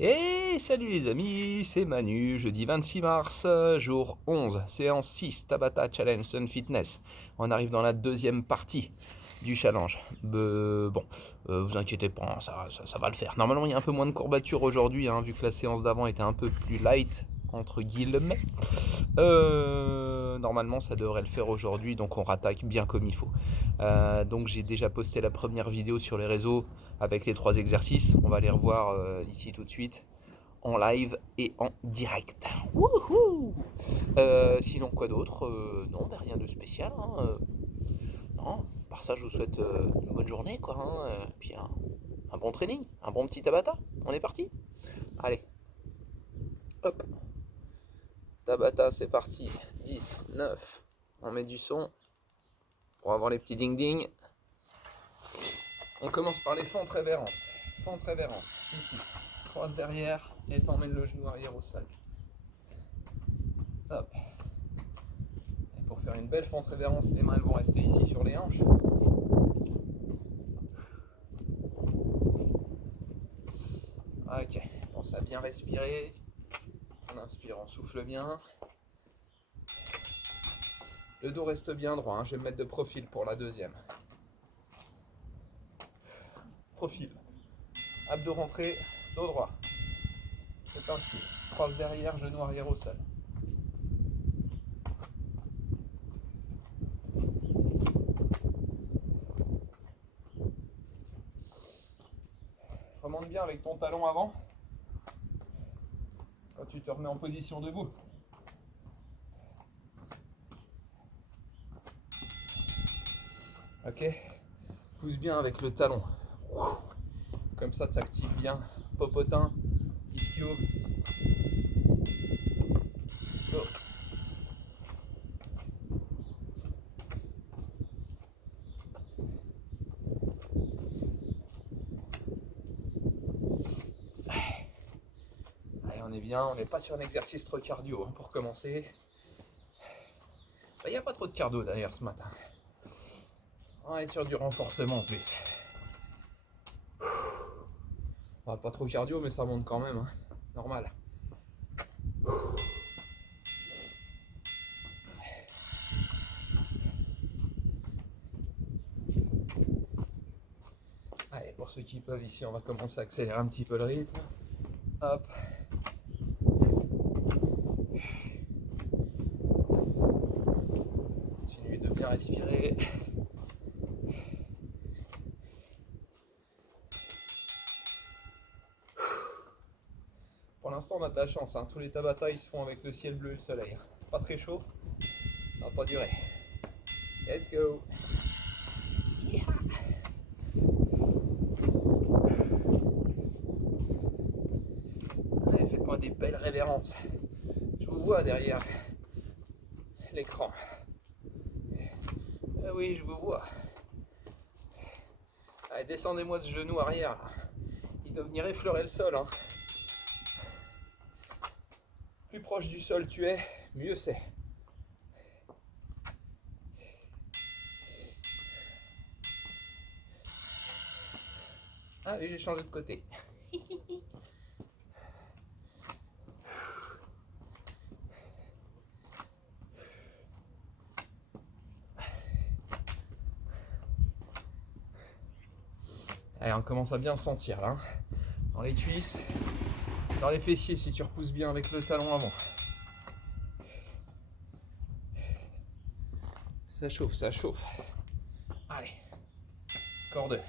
Et salut les amis, c'est Manu, jeudi 26 mars, jour 11, séance 6, Tabata Challenge Sun Fitness. On arrive dans la deuxième partie du challenge. Vous inquiétez pas, hein, ça va le faire. Normalement, il y a un peu moins de courbatures aujourd'hui, hein, vu que la séance d'avant était un peu plus light, entre guillemets. Normalement, ça devrait le faire aujourd'hui, donc on rattaque bien comme il faut. Donc j'ai déjà posté la première vidéo sur les réseaux avec les 3 exercices. On va les revoir ici tout de suite, en live et en direct. Wouhou. Sinon, quoi d'autre? Non, rien de spécial, hein. Non, par ça, je vous souhaite une bonne journée, quoi, hein, puis un bon training, un bon petit Tabata. On est parti. Allez, hop. Tabata, c'est parti. 10, 9. On met du son pour avoir les petits ding-ding. On commence par les fentes révérences. Fente révérence, ici. Croise derrière et t'emmènes le genou arrière au sol. Hop. Et pour faire une belle fente révérence, les mains elles vont rester ici sur les hanches. Ok, pense à bien respirer. On inspire, on souffle bien. Le dos reste bien droit, hein. Je vais me mettre de profil pour la deuxième. Profil. Abdos rentrés, dos droit. C'est parti. Croise derrière, genou arrière au sol. Remonte bien avec ton talon avant. Quand tu te remets en position debout. Ok. Pousse bien avec le talon. Comme ça, tu actives bien popotin, ischio. Go. Allez, on est bien. On n'est pas sur un exercice trop cardio, hein, pour commencer. Il n'y a pas trop de cardio d'ailleurs ce matin. On est sur du renforcement en plus. Pas trop cardio, mais ça monte quand même, hein. Normal. Allez, pour ceux qui peuvent ici, on va commencer à accélérer un petit peu le rythme. Hop. Continue de bien respirer. Pour l'instant, on a de la chance, hein. Tous les Tabata ils se font avec le ciel bleu et le soleil. Pas très chaud, ça va pas durer. Let's go. Yeah. Allez, faites-moi des belles révérences. Je vous vois derrière l'écran. Ah oui, je vous vois. Allez, descendez-moi ce genou arrière, là. Il doit venir effleurer le sol, hein. Plus proche du sol tu es, mieux c'est. Ah oui, j'ai changé de côté. Allez, on commence à bien sentir là, hein. Dans les cuisses, dans les fessiers si tu repousses bien avec le talon avant. Ça chauffe, ça chauffe. Allez, encore deux.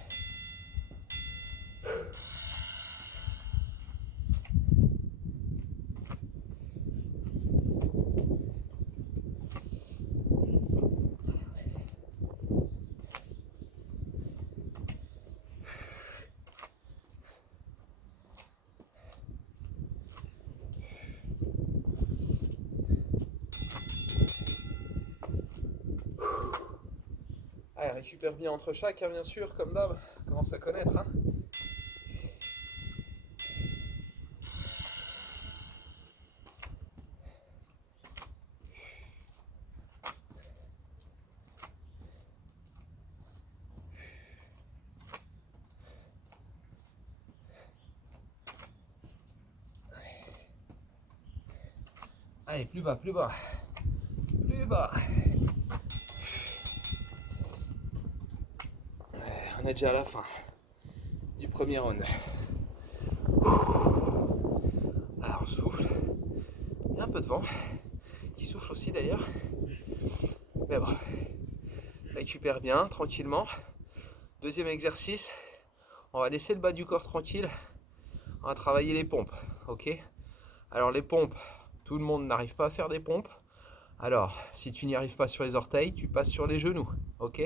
Allez, récupère bien entre chaque, hein, bien sûr, comme d'hab. Commence à connaître, hein. Allez, plus bas, plus bas. Plus bas. On est déjà à la fin du premier round. Alors on souffle. Il y a un peu de vent qui souffle aussi d'ailleurs. Mais bon, récupère bien, tranquillement. Deuxième exercice, on va laisser le bas du corps tranquille. On va travailler les pompes, ok? Alors les pompes, tout le monde n'arrive pas à faire des pompes. Alors, si tu n'y arrives pas sur les orteils, tu passes sur les genoux, ok?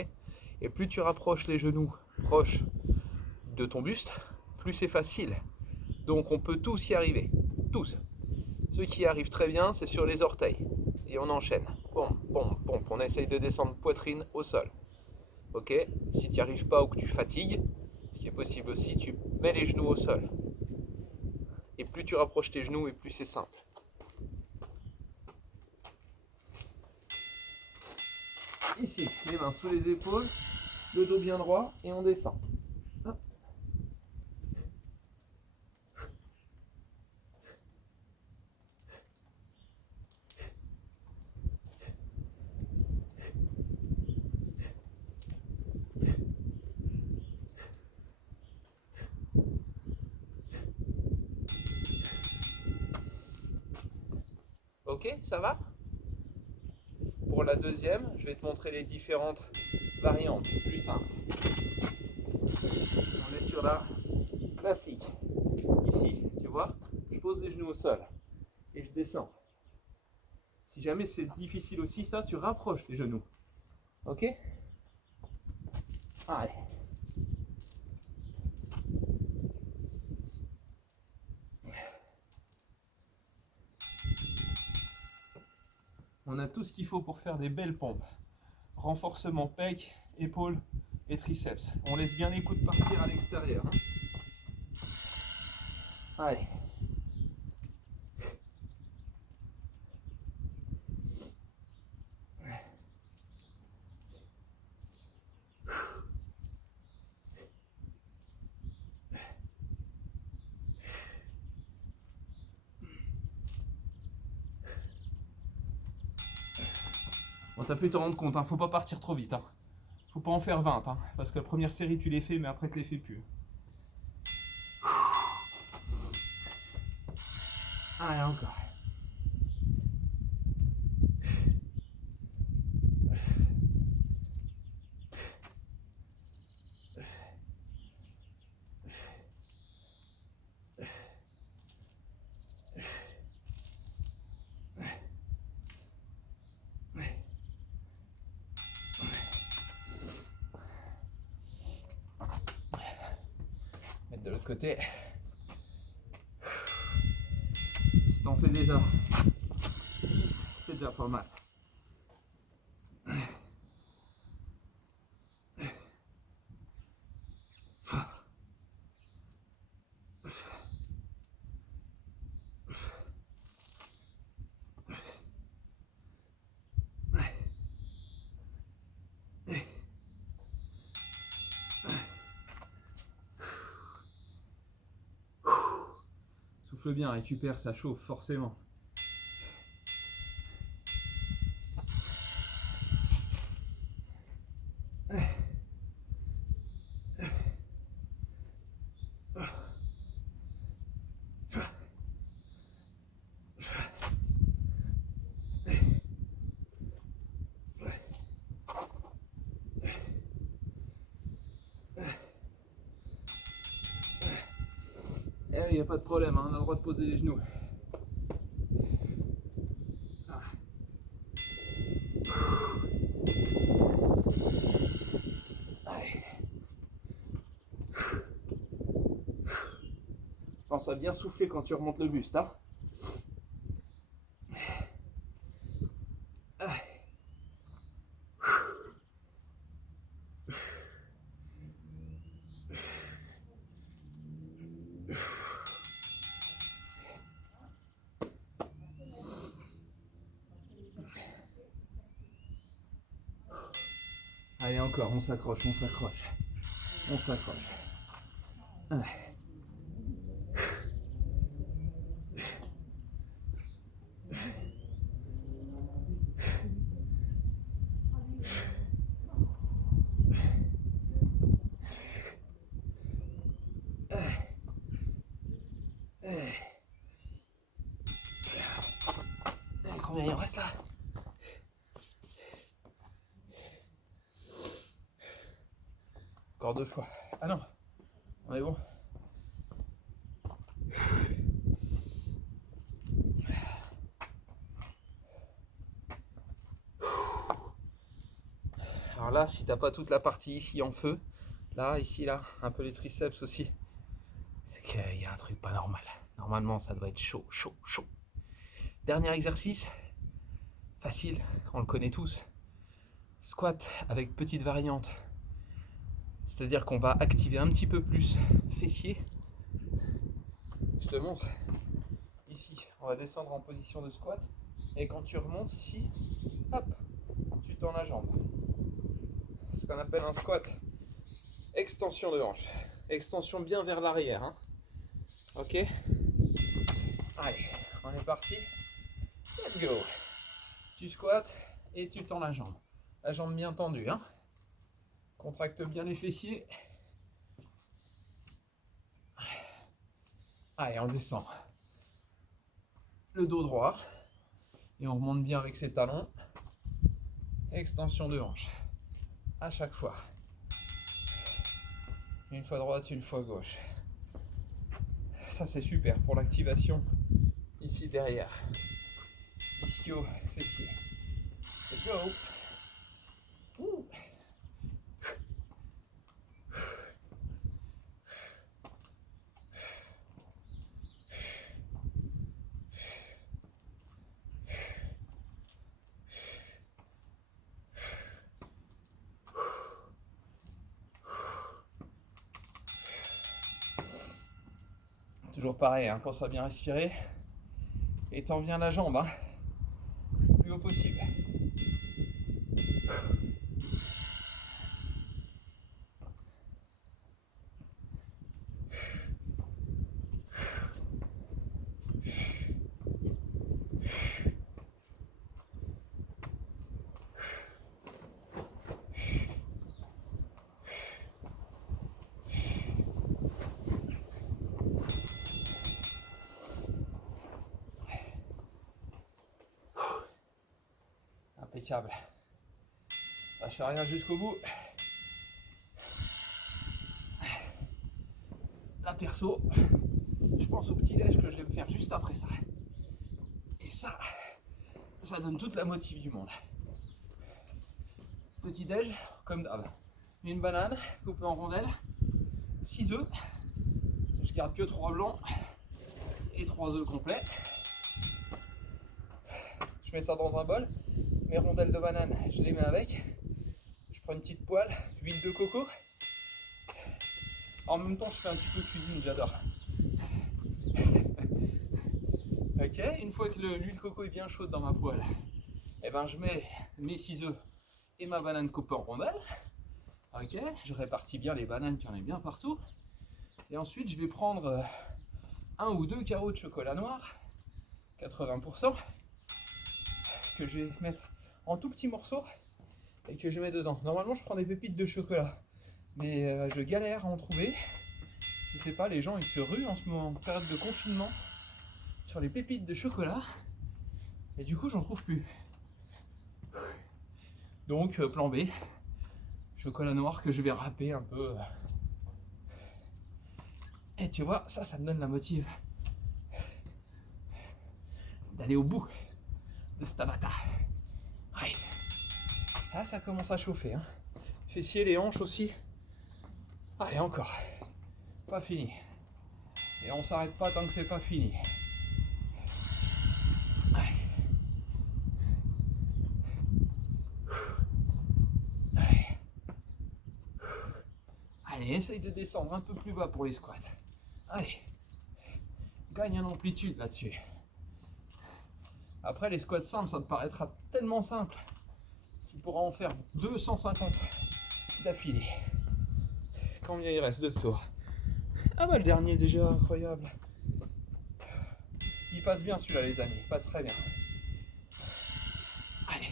Et plus tu rapproches les genoux proches de ton buste, plus c'est facile. Donc on peut tous y arriver, tous. Ceux qui y arrivent très bien, c'est sur les orteils. Et on enchaîne. Pompe, pompe, pompe. On essaye de descendre poitrine au sol. Ok? Si tu n'y arrives pas ou que tu fatigues, ce qui est possible aussi, tu mets les genoux au sol. Et plus tu rapproches tes genoux, et plus c'est simple. Ici, les mains sous les épaules, le dos bien droit, et on descend. Hop. Ok, ça va? Pour la deuxième, je vais te montrer les différentes variantes plus simples. Ici, on est sur la classique. Ici, tu vois, je pose les genoux au sol et je descends. Si jamais c'est difficile aussi, ça, tu rapproches les genoux. Ok? Allez. On a tout ce qu'il faut pour faire des belles pompes. Renforcement pec, épaules et triceps. On laisse bien les coudes partir à l'extérieur. Allez. Bon, t'as pu te rendre compte, hein, faut pas partir trop vite. Hein. Faut pas en faire 20, hein, parce que la première série tu les fais, mais après tu les fais plus. Allez, encore. Mettre de l'autre côté. Si t'en fais déjà 10, c'est déjà pas mal. Souffle bien, récupère, ça chauffe forcément. Il n'y a pas de problème, hein, on a le droit de poser les genoux. Ah. Allez. Pense à bien souffler quand tu remontes le buste. Hein. Allez, encore, on s'accroche, on s'accroche. On s'accroche. Allez. Combien il en reste là? Encore 2 fois. Ah non, on est bon. Alors là, si t'as pas toute la partie ici en feu, là, ici, là, un peu les triceps aussi, c'est qu'il y a un truc pas normal. Normalement, ça doit être chaud, chaud, chaud. Dernier exercice, facile, on le connaît tous. Squat avec petite variante. C'est-à-dire qu'on va activer un petit peu plus fessier. Je te montre. Ici, on va descendre en position de squat. Et quand tu remontes ici, hop, tu tends la jambe. Ce qu'on appelle un squat. Extension de hanche. Extension bien vers l'arrière. Hein. Ok? Allez, on est parti. Let's go. Tu squattes et tu tends la jambe. La jambe bien tendue. Hein. Contracte bien les fessiers. Allez, on descend. Le dos droit. Et on remonte bien avec ses talons. Extension de hanche. À chaque fois. Une fois droite, une fois gauche. Ça, c'est super pour l'activation ici derrière. Ischio, fessier. Let's go. Ouh. Toujours pareil, hein, pense à bien respirer. Et tends bien la jambe, hein, le plus haut possible. Impeccable. Lâchez rien jusqu'au bout. La perso, je pense au petit déj que je vais me faire juste après ça. Et ça donne toute la motive du monde. Petit déj, comme d'hab. Une banane coupée en rondelles, 6 œufs. Je garde que 3 blancs et 3 œufs complets. Je mets ça dans un bol. Mes rondelles de banane, je les mets avec. Je prends une petite poêle, huile de coco. En même temps, je fais un petit peu de cuisine, j'adore. Ok, une fois que l'huile de coco est bien chaude dans ma poêle, eh ben, je mets mes 6 œufs et ma banane coupée en rondelles. Ok, je répartis bien les bananes, qu'il y en ait bien partout. Et ensuite, je vais prendre 1 ou 2 carreaux de chocolat noir, 80%, que je vais mettre en tout petits morceaux et que je mets dedans. Normalement, je prends des pépites de chocolat, mais je galère à en trouver. Je sais pas, les gens ils se ruent en ce moment, en période de confinement, sur les pépites de chocolat, et du coup, j'en trouve plus. Donc, plan B, chocolat noir que je vais râper un peu. Et tu vois, ça me donne la motive d'aller au bout de ce tabata. Ouais. Ah, ça commence à chauffer. Hein. Fessiers, les hanches aussi. Allez, encore. Pas fini. Et on s'arrête pas tant que c'est pas fini. Ouais. Ouais. Allez, essaye de descendre un peu plus bas pour les squats. Allez. Gagne en amplitude là-dessus. Après, les squats simples, ça te paraîtra tellement simple. Tu pourras en faire 250 d'affilée. Combien il reste de tours? Ah bah le dernier déjà, incroyable. Il passe bien celui-là les amis, il passe très bien. Allez.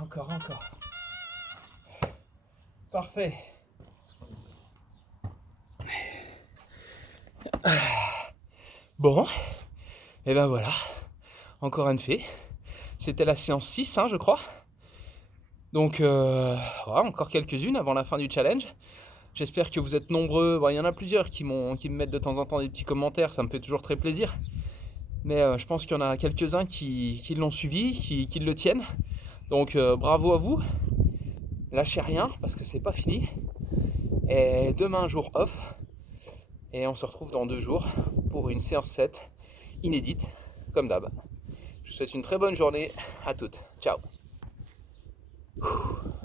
encore. Parfait. Bon, et ben voilà, encore un de fait. C'était la séance 6, hein, je crois. Donc, voilà, encore quelques-unes avant la fin du challenge. J'espère que vous êtes nombreux. Bon, il y en a plusieurs qui me mettent de temps en temps des petits commentaires, ça me fait toujours très plaisir. Mais je pense qu'il y en a quelques-uns qui l'ont suivi, qui le tiennent. Donc, bravo à vous. Lâchez rien parce que c'est pas fini. Et demain, jour off. Et on se retrouve dans 2 jours pour une séance 7 inédite, comme d'hab. Je vous souhaite une très bonne journée à toutes. Ciao.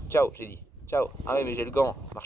Ciao, j'ai dit. Ciao. Ah ouais, mais j'ai le gant.